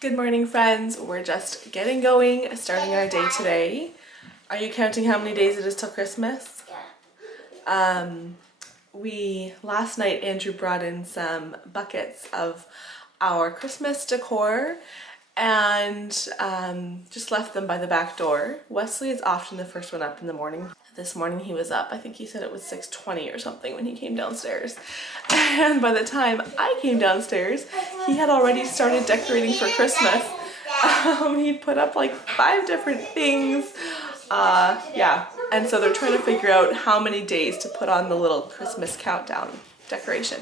Good morning, friends. We're just getting going, starting our day today. Are you counting how many days it is till Christmas? Yeah. Last night Andrew brought in some buckets of our Christmas decor and just left them by the back door. Wesley is often the first one up in the morning. This morning he was up, I think he said it was 6:20 or something when he came downstairs. And by the time I came downstairs, he had already started decorating for Christmas. He'd put up like 5 different things. Yeah, and so they're trying to figure out how many days to put on the little Christmas countdown decoration.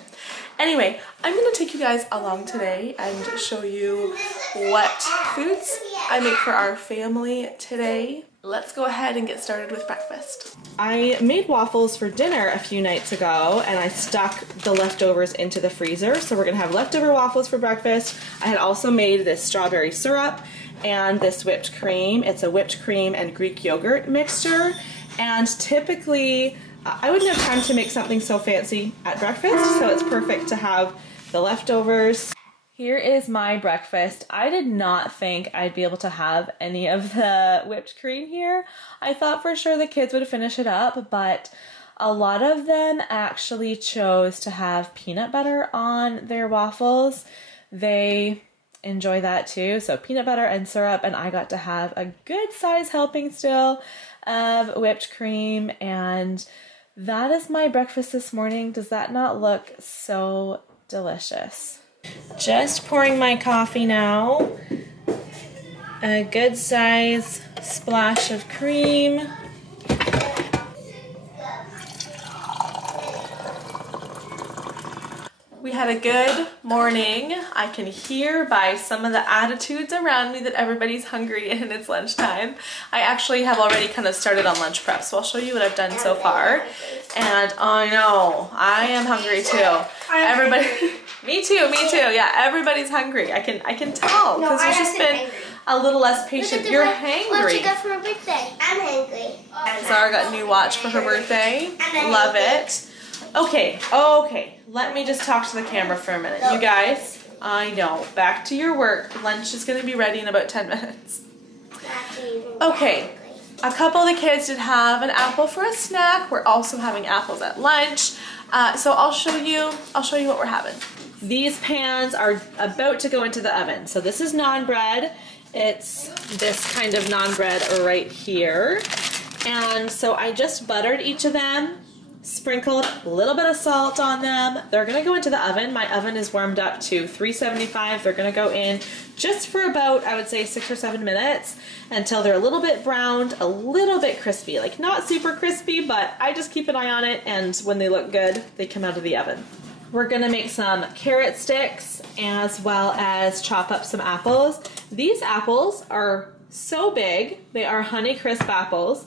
Anyway, I'm gonna take you guys along today and show you what foods I make for our family today. Let's go ahead and get started with breakfast. I made waffles for dinner a few nights ago and I stuck the leftovers into the freezer. So we're gonna have leftover waffles for breakfast. I had also made this strawberry syrup and this whipped cream. It's a whipped cream and Greek yogurt mixture. And typically, I wouldn't have time to make something so fancy at breakfast, so it's perfect to have the leftovers. Here is my breakfast. I did not think I'd be able to have any of the whipped cream here. I thought for sure the kids would finish it up, but a lot of them actually chose to have peanut butter on their waffles. They enjoy that too, so peanut butter and syrup, and I got to have a good size helping still of whipped cream, and that is my breakfast this morning. Does that not look so delicious? Just pouring my coffee now. A good size splash of cream. We had a good morning. I can hear by some of the attitudes around me that everybody's hungry and it's lunchtime. I actually have already kind of started on lunch prep, so I'll show you what I've done so far. And I know, I am hungry too. Everybody, me too, yeah, everybody's hungry. I can tell, because you've just been a little less patient. You're hangry. What you got for my birthday? I'm hungry. Zara got a new watch for her birthday. Love it. Okay, let me just talk to the camera for a minute. You guys, I know, back to your work. Lunch is going to be ready in about 10 minutes. Okay, a couple of the kids did have an apple for a snack. We're also having apples at lunch. So I'll show you what we're having. These pans are about to go into the oven. So this is naan bread. It's this kind of naan bread right here. And so I just buttered each of them, sprinkled a little bit of salt on them. They're gonna go into the oven. My oven is warmed up to 375. They're gonna go in just for about, I would say, 6 or 7 minutes until they're a little bit browned, a little bit crispy. Like not super crispy, but I just keep an eye on it, and when they look good, they come out of the oven. We're gonna make some carrot sticks as well as chop up some apples. These apples are so big. They are Honeycrisp apples.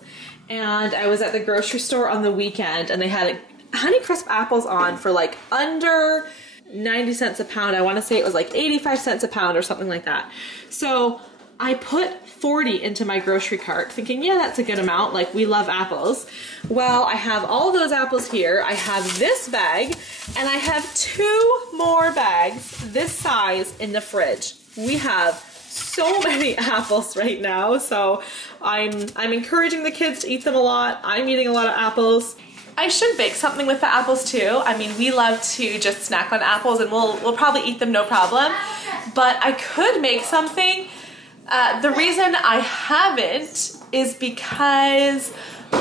And I was at the grocery store on the weekend and they had Honeycrisp apples on for like under 90 cents a pound. I want to say it was like 85 cents a pound or something like that. So I put 40 into my grocery cart thinking, yeah, that's a good amount. Like, we love apples. Well, I have all those apples here. I have this bag and I have 2 more bags this size in the fridge. We have so many apples right now, so I'm encouraging the kids to eat them a lot. I'm eating a lot of apples. I should bake something with the apples too. I mean, we love to just snack on apples and we'll probably eat them no problem, but I could make something. The reason I haven't is because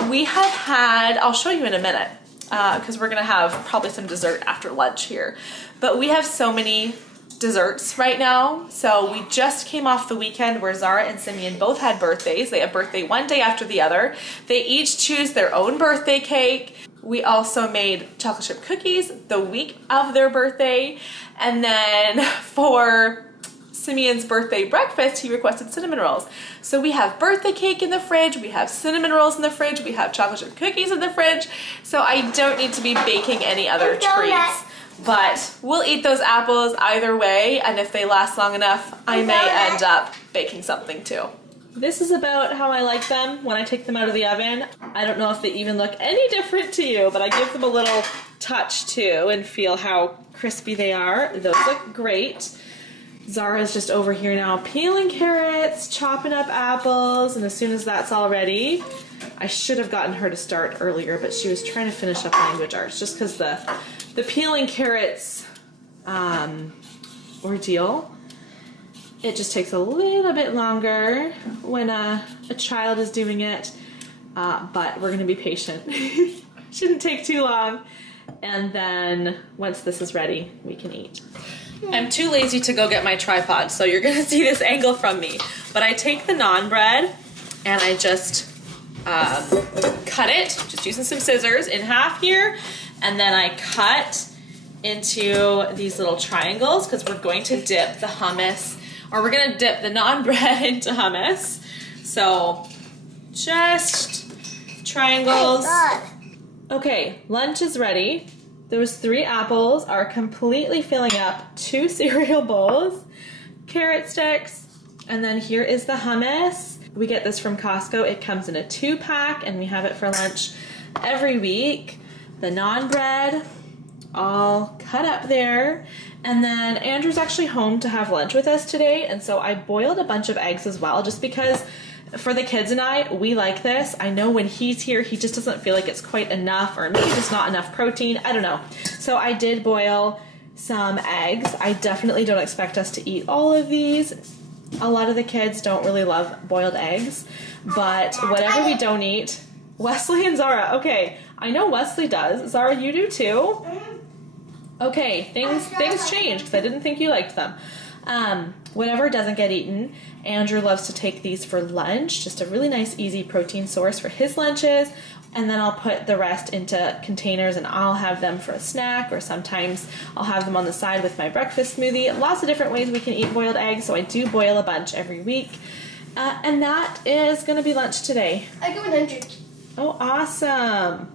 we have had, I'll show you in a minute, because we're gonna have probably some dessert after lunch here, but we have so many desserts right now. So we just came off the weekend where Zara and Simeon both had birthdays. They have birthday one day after the other. They each choose their own birthday cake. We also made chocolate chip cookies the week of their birthday. And then for Simeon's birthday breakfast, he requested cinnamon rolls. So we have birthday cake in the fridge, we have cinnamon rolls in the fridge, we have chocolate chip cookies in the fridge. So I don't need to be baking any other treats. But we'll eat those apples either way, and if they last long enough, I may end up baking something too. This is about how I like them when I take them out of the oven. I don't know if they even look any different to you, but I give them a little touch too and feel how crispy they are. Those look great. Zara's just over here now peeling carrots, chopping up apples, and as soon as that's all ready, I should have gotten her to start earlier, but she was trying to finish up language arts just because the peeling carrots ordeal, it just takes a little bit longer when a child is doing it, but we're gonna be patient. Shouldn't take too long, and then once this is ready, we can eat. I'm too lazy to go get my tripod, so you're gonna see this angle from me. But I take the naan bread and I just cut it, just using some scissors, in half here, and then I cut into these little triangles because we're going to dip the hummus, or we're gonna dip the naan bread into hummus. So just triangles. Okay, lunch is ready. Those 3 apples are completely filling up 2 cereal bowls, carrot sticks, and then here is the hummus. We get this from Costco. It comes in a 2-pack and we have it for lunch every week. The naan bread, all cut up there. And then Andrew's actually home to have lunch with us today, and so I boiled a bunch of eggs as well, just because for the kids and I, we like this. I know when he's here, he just doesn't feel like it's quite enough, or maybe just not enough protein. I don't know. So I did boil some eggs. I definitely don't expect us to eat all of these. A lot of the kids don't really love boiled eggs, but whatever we don't eat, Wesley and Zara. Okay, I know Wesley does. Zara, you do too? Okay, things changed because I didn't think you liked them. Whatever doesn't get eaten, Andrew loves to take these for lunch, just a really nice easy protein source for his lunches, and then I'll put the rest into containers and I'll have them for a snack, or sometimes I'll have them on the side with my breakfast smoothie. Lots of different ways we can eat boiled eggs, so I do boil a bunch every week. And that is going to be lunch today. I go 100. Oh, awesome.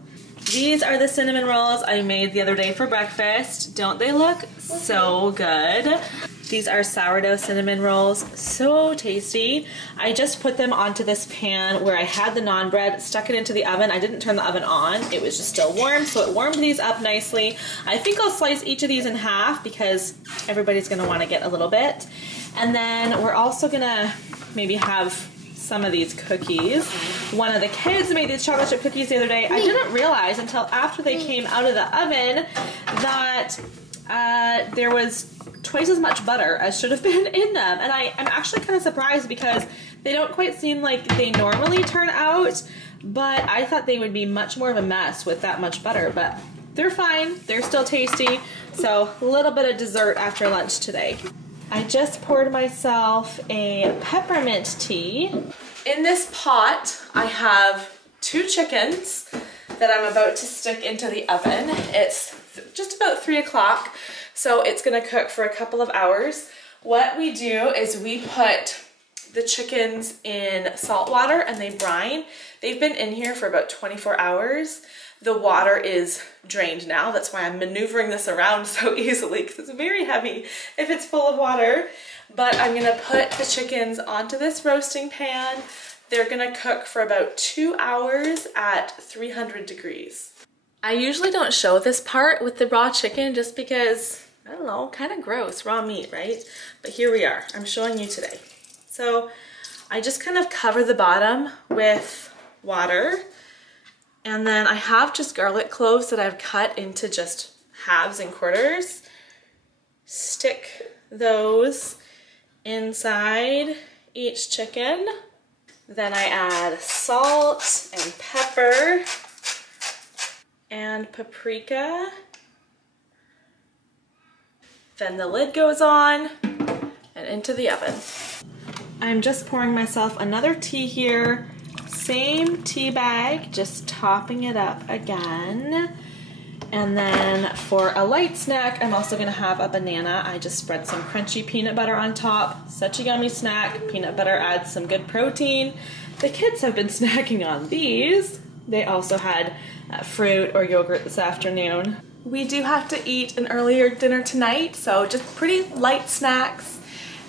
These are the cinnamon rolls I made the other day for breakfast. Don't they look so good? These are sourdough cinnamon rolls, so tasty. I just put them onto this pan where I had the naan bread, stuck it into the oven. I didn't turn the oven on, it was just still warm, so it warmed these up nicely. I think I'll slice each of these in half because everybody's gonna wanna get a little bit. And then we're also gonna maybe have some of these cookies. One of the kids made these chocolate chip cookies the other day. I didn't realize until after they came out of the oven that there was twice as much butter as should have been in them, and I'm actually kind of surprised because they don't quite seem like they normally turn out, but I thought they would be much more of a mess with that much butter, but they're fine. They're still tasty, so a little bit of dessert after lunch today. I just poured myself a peppermint tea. In this pot, I have 2 chickens that I'm about to stick into the oven. It's just about 3 o'clock, so it's gonna cook for a couple of hours. What we do is we put the chickens in salt water and they brine. They've been in here for about 24 hours. The water is drained now. That's why I'm maneuvering this around so easily, because it's very heavy if it's full of water. But I'm gonna put the chickens onto this roasting pan. They're gonna cook for about 2 hours at 300 degrees. I usually don't show this part with the raw chicken just because, I don't know, kind of gross, raw meat, right? But here we are, I'm showing you today. So I just kind of cover the bottom with water, and then I have just garlic cloves that I've cut into just halves and quarters. Stick those inside each chicken. Then I add salt and pepper and paprika. Then the lid goes on and into the oven. I'm just pouring myself another tea here. Same tea bag, just topping it up again. And then for a light snack, I'm also gonna have a banana. I just spread some crunchy peanut butter on top. Such a yummy snack. Peanut butter adds some good protein. The kids have been snacking on these. They also had fruit or yogurt this afternoon. We do have to eat an earlier dinner tonight, so just pretty light snacks.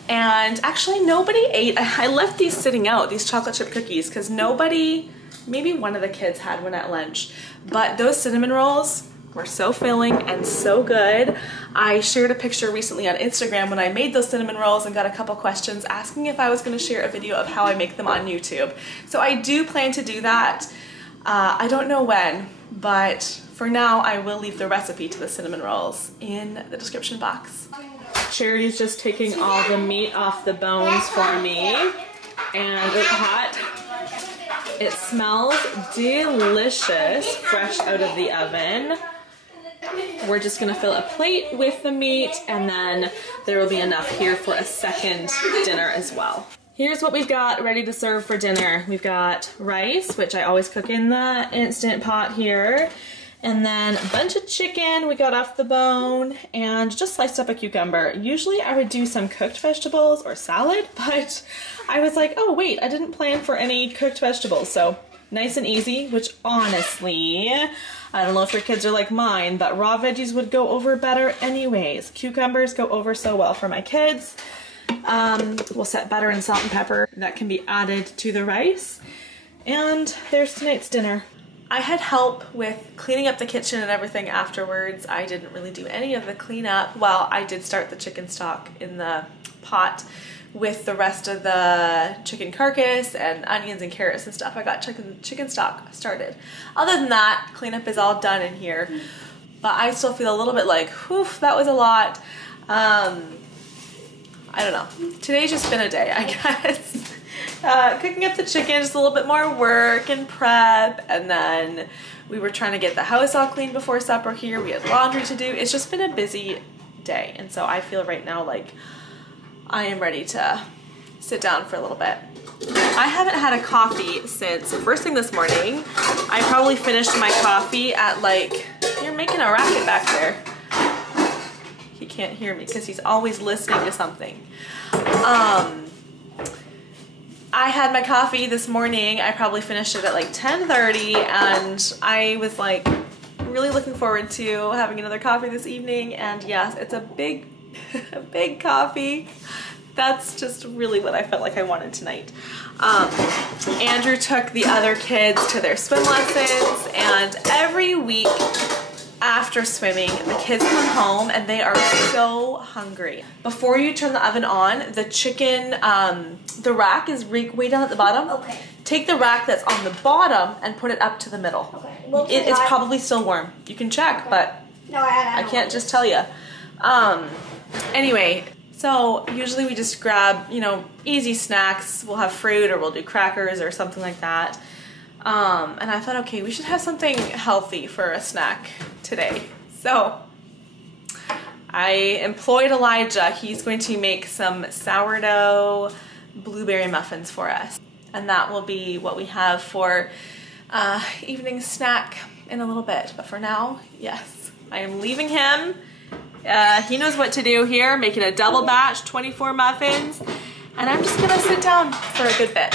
And actually nobody ate. I left these sitting out, these chocolate chip cookies, because nobody, maybe one of the kids had one at lunch, but those cinnamon rolls, were so filling and so good. I shared a picture recently on Instagram when I made those cinnamon rolls and got a couple questions asking if I was going to share a video of how I make them on YouTube. So I do plan to do that. I don't know when, but for now I will leave the recipe to the cinnamon rolls in the description box. Charity's just taking all the meat off the bones for me, and it's hot. It smells delicious, fresh out of the oven. We're just gonna fill a plate with the meat, and then there will be enough here for a second dinner as well. Here's what we've got ready to serve for dinner. We've got rice, which I always cook in the Instant Pot here. And then a bunch of chicken we got off the bone, and just sliced up a cucumber. Usually I would do some cooked vegetables or salad, but I was like, oh wait, I didn't plan for any cooked vegetables. So nice and easy, which honestly, I don't know if your kids are like mine, but raw veggies would go over better anyways. Cucumbers go over so well for my kids. We'll set butter and salt and pepper that can be added to the rice. And there's tonight's dinner. I had help with cleaning up the kitchen and everything afterwards. I didn't really do any of the cleanup. Well, I did start the chicken stock in the pot with the rest of the chicken carcass and onions and carrots and stuff. I got chicken stock started. Other than that, cleanup is all done in here. But I still feel a little bit like, whew, that was a lot. I don't know. Today's just been a day, I guess. Cooking up the chicken, just a little bit more work and prep, and then we were trying to get the house all clean before supper here. We had laundry to do. It's just been a busy day, and so I feel right now like I am ready to sit down for a little bit. I haven't had a coffee since first thing this morning. I probably finished my coffee at like, you're making a racket back there. He can't hear me because he's always listening to something. I had my coffee this morning. I probably finished it at like 10:30, and I was like really looking forward to having another coffee this evening. And yes, it's a big, a big coffee. That's just really what I felt like I wanted tonight. Andrew took the other kids to their swim lessons, and every week after swimming, the kids come home and they are so hungry. Before you turn the oven on, the chicken, the rack is way down at the bottom. Okay. Take the rack that's on the bottom and put it up to the middle. Okay. It's probably still warm. You can check, okay. But no, I can't just tell you. Anyway, so usually we just grab, you know, easy snacks. We'll have fruit, or we'll do crackers or something like that. And I thought, okay, we should have something healthy for a snack today. So I employed Elijah. He's going to make some sourdough blueberry muffins for us. And that will be what we have for evening snack in a little bit. But for now, yes, I am leaving him. He knows what to do here, making a double batch, 24 muffins. And I'm just gonna sit down for a good bit.